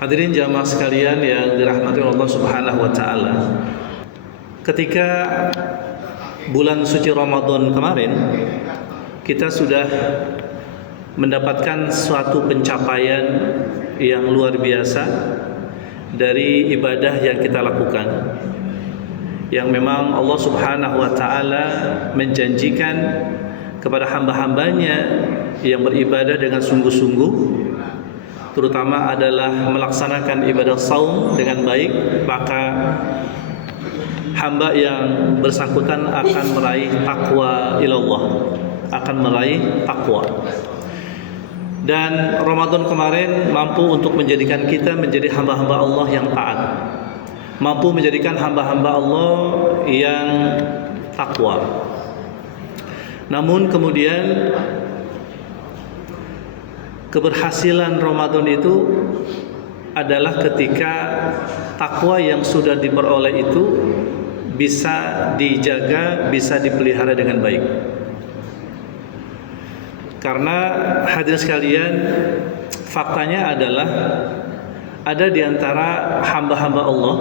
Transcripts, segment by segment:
Hadirin jamaah sekalian yang dirahmati Allah Subhanahu wa taala. Ketika bulan suci Ramadan kemarin, kita sudah mendapatkan suatu pencapaian yang luar biasa dari ibadah yang kita lakukan. Yang memang Allah Subhanahu wa taala menjanjikan kepada hamba-hambanya yang beribadah dengan sungguh-sungguh, terutama adalah melaksanakan ibadah saum dengan baik, maka hamba yang bersangkutan akan meraih taqwa ilallah, akan meraih taqwa. Dan Ramadan kemarin mampu untuk menjadikan kita menjadi hamba-hamba Allah yang taat, mampu menjadikan hamba-hamba Allah yang takwa. Namun kemudian keberhasilan Ramadan itu adalah ketika takwa yang sudah diperoleh itu bisa dijaga, bisa dipelihara dengan baik. Karena hadirin sekalian, faktanya adalah ada di antara hamba-hamba Allah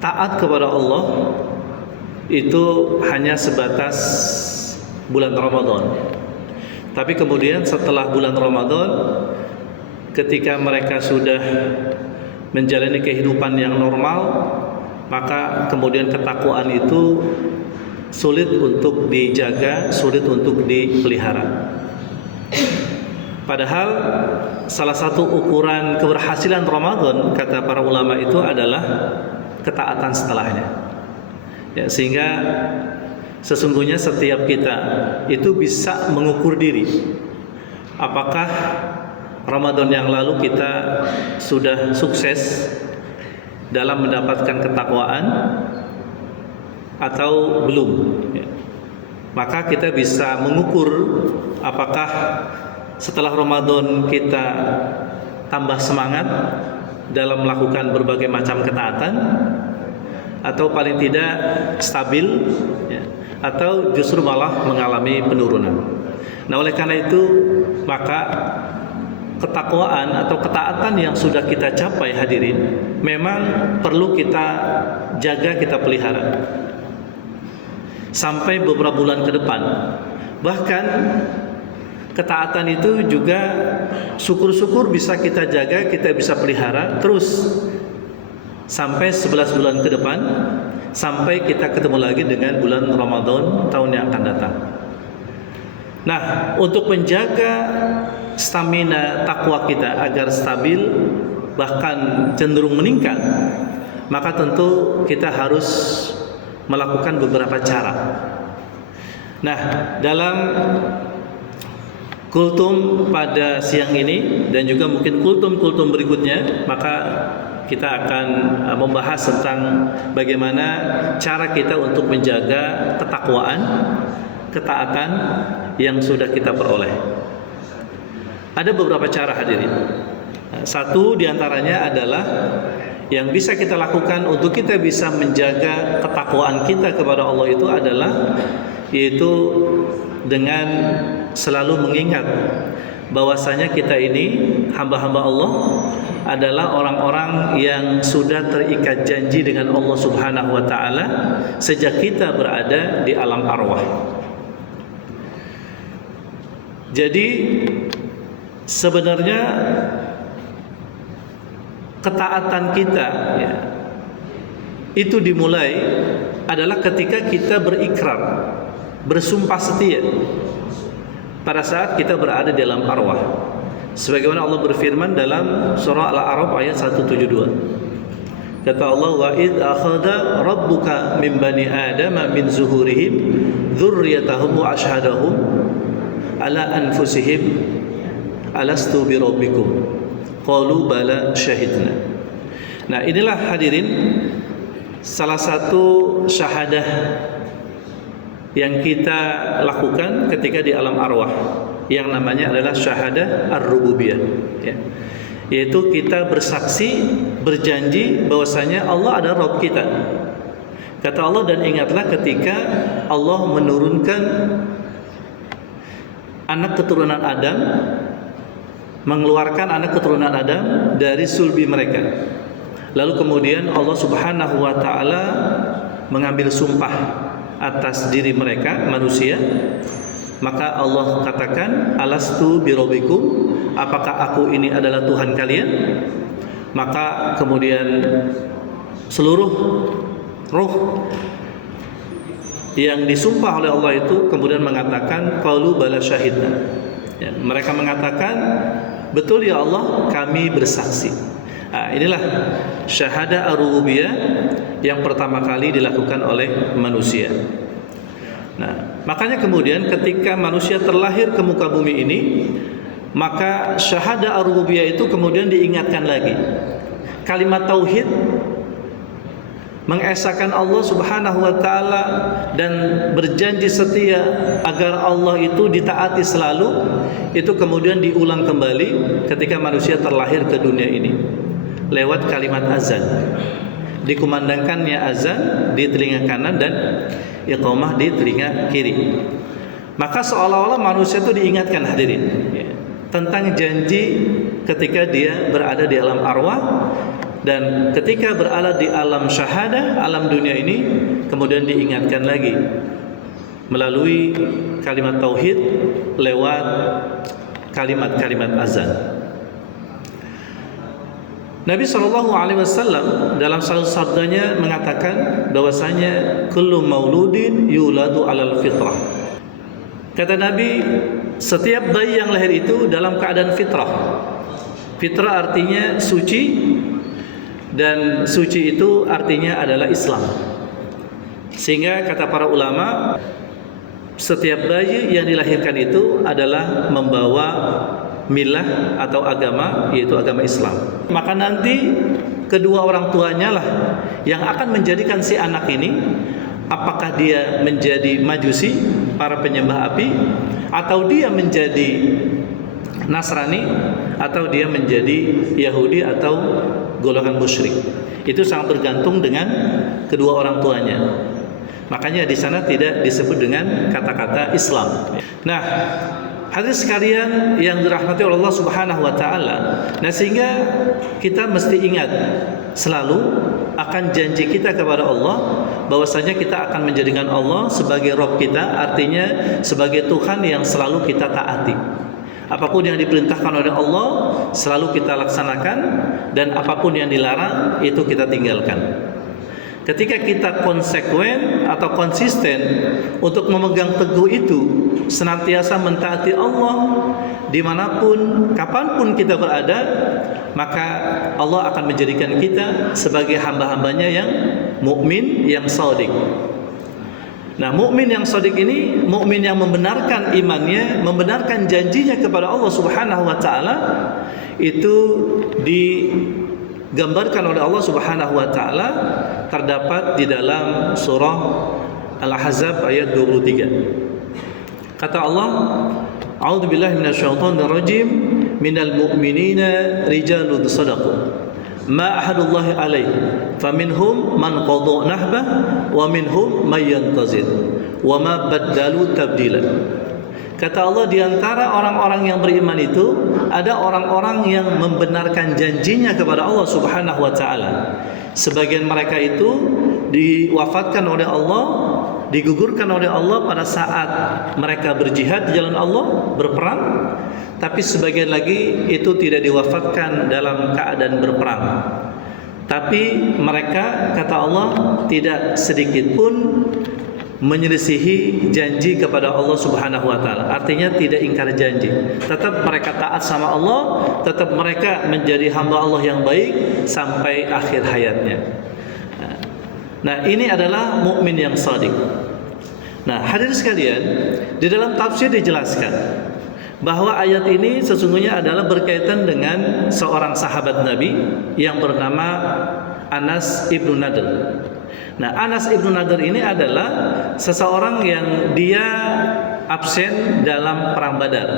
taat kepada Allah itu hanya sebatas bulan Ramadan. Tapi kemudian setelah bulan Ramadan, ketika mereka sudah menjalani kehidupan yang normal, maka kemudian ketakwaan itu sulit untuk dijaga, sulit untuk dipelihara. Padahal salah satu ukuran keberhasilan Ramadan, kata para ulama, itu adalah ketaatan setelahnya. Ya, sehingga sesungguhnya setiap kita itu bisa mengukur diri, apakah Ramadan yang lalu kita sudah sukses dalam mendapatkan ketakwaan atau belum. Ya. Maka kita bisa mengukur apakah setelah Ramadan kita tambah semangat dalam melakukan berbagai macam ketaatan, atau paling tidak stabil, ya, atau justru malah mengalami penurunan. Nah, oleh karena itu, maka ketakwaan atau ketaatan yang sudah kita capai, hadirin, memang perlu kita jaga, kita pelihara sampai beberapa bulan ke depan. Bahkan ketaatan itu juga syukur-syukur bisa kita jaga, kita bisa pelihara terus sampai 11 bulan ke depan, sampai kita ketemu lagi dengan bulan Ramadan tahun yang akan datang. Nah, untuk menjaga stamina takwa kita agar stabil, bahkan cenderung meningkat, maka tentu kita harus melakukan beberapa cara. Nah, dalam kultum pada siang ini dan juga mungkin kultum-kultum berikutnya, maka kita akan membahas tentang bagaimana cara kita untuk menjaga ketakwaan, ketaatan yang sudah kita peroleh. Ada beberapa cara, hadirin. Satu diantaranya adalah yang bisa kita lakukan untuk kita bisa menjaga ketakwaan kita kepada Allah itu adalah yaitu dengan selalu mengingat bahwasanya kita ini hamba-hamba Allah adalah orang-orang yang sudah terikat janji dengan Allah Subhanahu wa taala sejak kita berada di alam arwah. Jadi sebenarnya ketaatan kita, ya, itu dimulai adalah ketika kita berikrar, bersumpah setia pada saat kita berada di alam arwah. Sebagaimana Allah berfirman dalam surah Al-A'raf ayat 172. Kata Allah, wa id akhadha rabbuka min bani adama min zuhurihim dzurriyyatahum wa ashhadahum ala anfusihim alastu bi rabbikum qalu bala syahidna. Nah, inilah hadirin salah satu syahadah yang kita lakukan ketika di alam arwah, yang namanya adalah syahadah ar-rububiyah, ya. Yaitu kita bersaksi, berjanji bahwasanya Allah adalah Rabb kita. Kata Allah, dan ingatlah ketika Allah menurunkan anak keturunan Adam mengeluarkan anak keturunan Adam dari sulbi mereka. Lalu kemudian Allah Subhanahu wa taala mengambil sumpah atas diri mereka manusia. Maka Allah katakan, alastu birabbikum, apakah aku ini adalah Tuhan kalian? Maka kemudian seluruh roh yang disumpah oleh Allah itu kemudian mengatakan, qalu bala syahidna. Ya, mereka mengatakan, betul ya Allah, kami bersaksi. Nah, inilah syahadah ar-rububiyah yang pertama kali dilakukan oleh manusia. Nah, makanya kemudian ketika manusia terlahir ke muka bumi ini, maka syahadah ar-rububiyah itu kemudian diingatkan lagi. Kalimat tauhid, mengesahkan Allah Subhanahu wa taala dan berjanji setia agar Allah itu ditaati selalu, itu kemudian diulang kembali ketika manusia terlahir ke dunia ini lewat kalimat azan. Dikumandangkannya azan di telinga kanan dan iqamah di telinga kiri. Maka seolah-olah manusia itu diingatkan, hadirin, ya, tentang janji ketika dia berada di alam arwah. Dan ketika berada di alam syahadah, alam dunia ini, kemudian diingatkan lagi melalui kalimat tauhid lewat kalimat-kalimat azan. Nabi SAW dalam salah sabdanya mengatakan bahwasanya kullu mauludin yuladu alal fitrah. Kata Nabi, setiap bayi yang lahir itu dalam keadaan fitrah. Fitrah artinya suci, dan suci itu artinya adalah Islam. Sehingga kata para ulama, setiap bayi yang dilahirkan itu adalah membawa milah atau agama, yaitu agama Islam. Maka nanti kedua orang tuanya lah yang akan menjadikan si anak ini, apakah dia menjadi majusi, para penyembah api, atau dia menjadi Nasrani, atau dia menjadi Yahudi atau golongan musyrik. Itu sangat bergantung dengan kedua orang tuanya. Makanya di sana tidak disebut dengan kata-kata Islam. Nah, hadirin sekalian yang dirahmati oleh Allah Subhanahu wa taala. Nah, sehingga kita mesti ingat selalu akan janji kita kepada Allah bahwasanya kita akan menjadikan Allah sebagai Rabb kita, artinya sebagai Tuhan yang selalu kita taati. Apapun yang diperintahkan oleh Allah selalu kita laksanakan, dan apapun yang dilarang itu kita tinggalkan. Ketika kita konsekuen atau konsisten untuk memegang teguh itu, senantiasa mentaati Allah dimanapun, kapanpun kita berada, maka Allah akan menjadikan kita sebagai hamba-hambanya yang mukmin, yang shadiq. Nah, mukmin yang shadiq ini, mukmin yang membenarkan imannya, membenarkan janjinya kepada Allah Subhanahu wa taala, itu digambarkan oleh Allah Subhanahu wa taala terdapat di dalam surah Al-Ahzab ayat 23. Kata Allah, A'udzubillahi minasyaitonir rajim, minal mu'minina rijalun shadaqu ma ahadullahi alaih faminhum man qada nahbah wa minhum may yantazir wa ma baddalu tabdila. Kata Allah, di antara orang-orang yang beriman itu ada orang-orang yang membenarkan janjinya kepada Allah Subhanahu wa taala. Sebagian mereka itu diwafatkan oleh Allah, digugurkan oleh Allah pada saat mereka berjihad di jalan Allah, berperang. Tapi sebagian lagi itu tidak diwafatkan dalam keadaan berperang. Tapi mereka, kata Allah, tidak sedikit pun menyelisihi janji kepada Allah Subhanahu wa taala. Artinya tidak ingkar janji. Tetap mereka taat sama Allah, tetap mereka menjadi hamba Allah yang baik sampai akhir hayatnya. Nah, ini adalah mukmin yang shadiq. Nah, hadirin sekalian, di dalam tafsir dijelaskan bahwa ayat ini sesungguhnya adalah berkaitan dengan seorang sahabat Nabi yang bernama Anas ibnu Nadir. Nah, Anas ibnu Nadir ini adalah seseorang yang dia absen dalam perang Badar,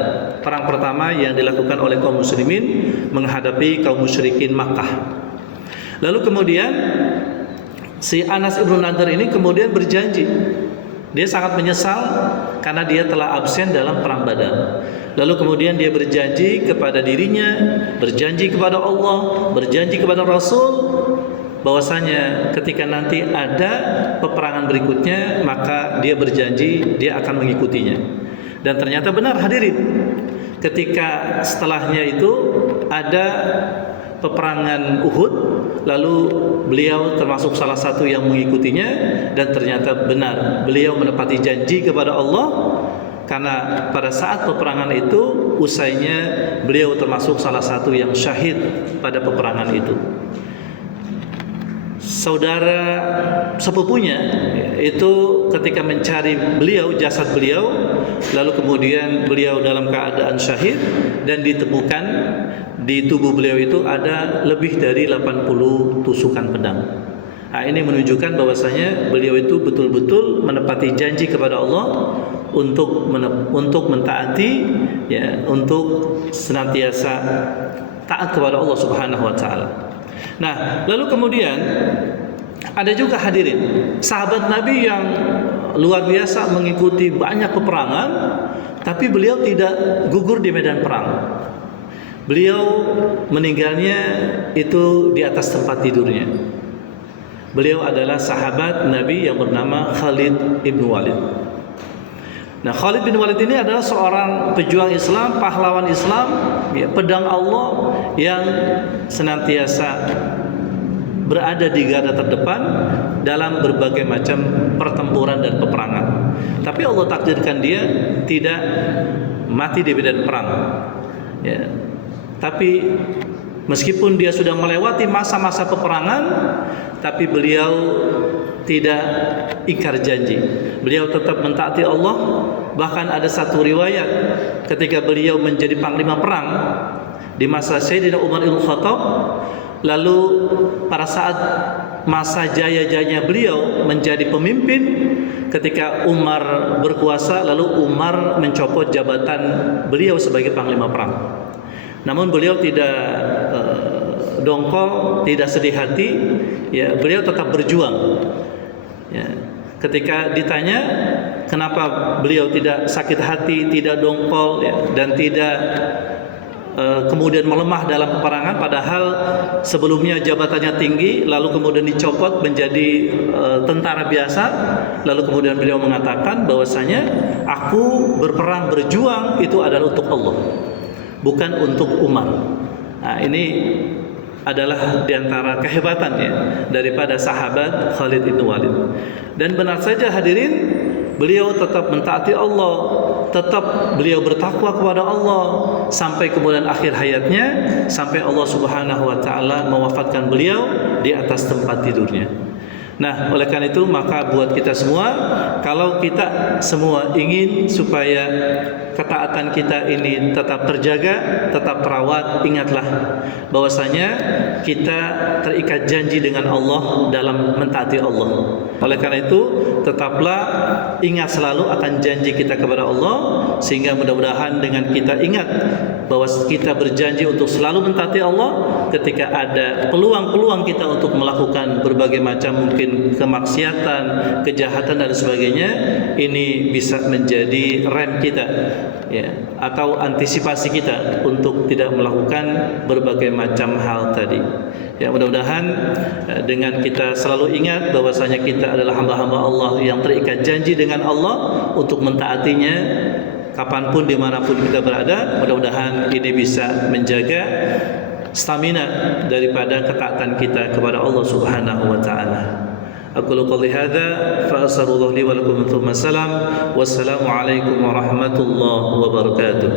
perang pertama yang dilakukan oleh kaum muslimin menghadapi kaum musyrikin Makkah. Lalu kemudian si Anas ibnu Nadir ini kemudian berjanji, dia sangat menyesal karena dia telah absen dalam perang Badar. lalu kemudian dia berjanji kepada dirinya, berjanji kepada Allah, berjanji kepada Rasul bahwasanya ketika nanti ada peperangan berikutnya maka dia berjanji dia akan mengikutinya. Dan ternyata benar hadirin, ketika setelahnya itu ada peperangan Uhud, lalu beliau termasuk salah satu yang mengikutinya, dan ternyata benar beliau menepati janji kepada Allah, karena pada saat peperangan itu usainya beliau termasuk salah satu yang syahid pada peperangan itu. Saudara sepupunya itu ketika mencari beliau, jasad beliau, lalu kemudian beliau dalam keadaan syahid, dan ditemukan di tubuh beliau itu ada lebih dari 80 tusukan pedang. Nah, ini menunjukkan bahwasanya beliau itu betul-betul menepati janji kepada Allah untuk mentaati, ya, untuk senantiasa taat kepada Allah Subhanahu wa taala. Nah, lalu kemudian ada juga hadirin sahabat Nabi yang luar biasa mengikuti banyak peperangan, tapi beliau tidak gugur di medan perang. Beliau meninggalnya itu di atas tempat tidurnya. Beliau adalah sahabat Nabi yang bernama Khalid bin Walid. Nah, Khalid bin Walid ini adalah seorang pejuang Islam, pahlawan Islam, ya, pedang Allah yang senantiasa berada di garda terdepan dalam berbagai macam pertempuran dan peperangan. Tapi Allah takdirkan dia tidak mati di medan perang. Ya. Tapi meskipun dia sudah melewati masa-masa peperangan, tapi beliau tidak ingkar janji. Beliau tetap mentaati Allah. Bahkan ada satu riwayat ketika beliau menjadi panglima perang di masa Sayyidina Umar bin Khattab, lalu pada saat masa jaya-jayanya beliau menjadi pemimpin, ketika Umar berkuasa, lalu Umar mencopot jabatan beliau sebagai panglima perang. Namun beliau tidak dongkol, tidak sedih hati, ya, beliau tetap berjuang. Ya, ketika ditanya kenapa beliau tidak sakit hati, tidak dongkol, ya, dan tidak kemudian melemah dalam peperangan, padahal sebelumnya jabatannya tinggi, lalu kemudian dicopot menjadi tentara biasa, lalu kemudian beliau mengatakan bahwasanya aku berperang berjuang itu adalah untuk Allah, bukan untuk Umar. Nah, ini adalah diantara kehebatannya daripada sahabat Khalid bin Walid. Dan benar saja hadirin, beliau tetap mentaati Allah, tetap beliau bertakwa kepada Allah sampai kemudian akhir hayatnya, sampai Allah Subhanahu wa taala mewafatkan beliau di atas tempat tidurnya. Nah, oleh karena itu maka buat kita semua, kalau kita semua ingin supaya ketaatan kita ini tetap terjaga, tetap terawat, ingatlah bahwasanya kita terikat janji dengan Allah dalam mentaati Allah. Oleh karena itu, tetaplah ingat selalu akan janji kita kepada Allah, sehingga mudah-mudahan dengan kita ingat bahwa kita berjanji untuk selalu mentaati Allah, ketika ada peluang-peluang kita untuk melakukan berbagai macam mungkin kemaksiatan, kejahatan dan sebagainya, ini bisa menjadi rem kita, ya, atau antisipasi kita untuk tidak melakukan berbagai macam hal tadi. Ya, mudah-mudahan dengan kita selalu ingat bahwasanya kita adalah hamba-hamba Allah yang terikat janji dengan Allah untuk mentaatinya kapanpun dimanapun kita berada. Mudah-mudahan ini bisa menjaga stamina daripada ketaatan kita kepada Allah Subhanahu wa taala. Aqulu qouli hadza fa astaghfirullah li wa lakum tsumma salam. Wassalamu alaikum warahmatullahi wabarakatuh.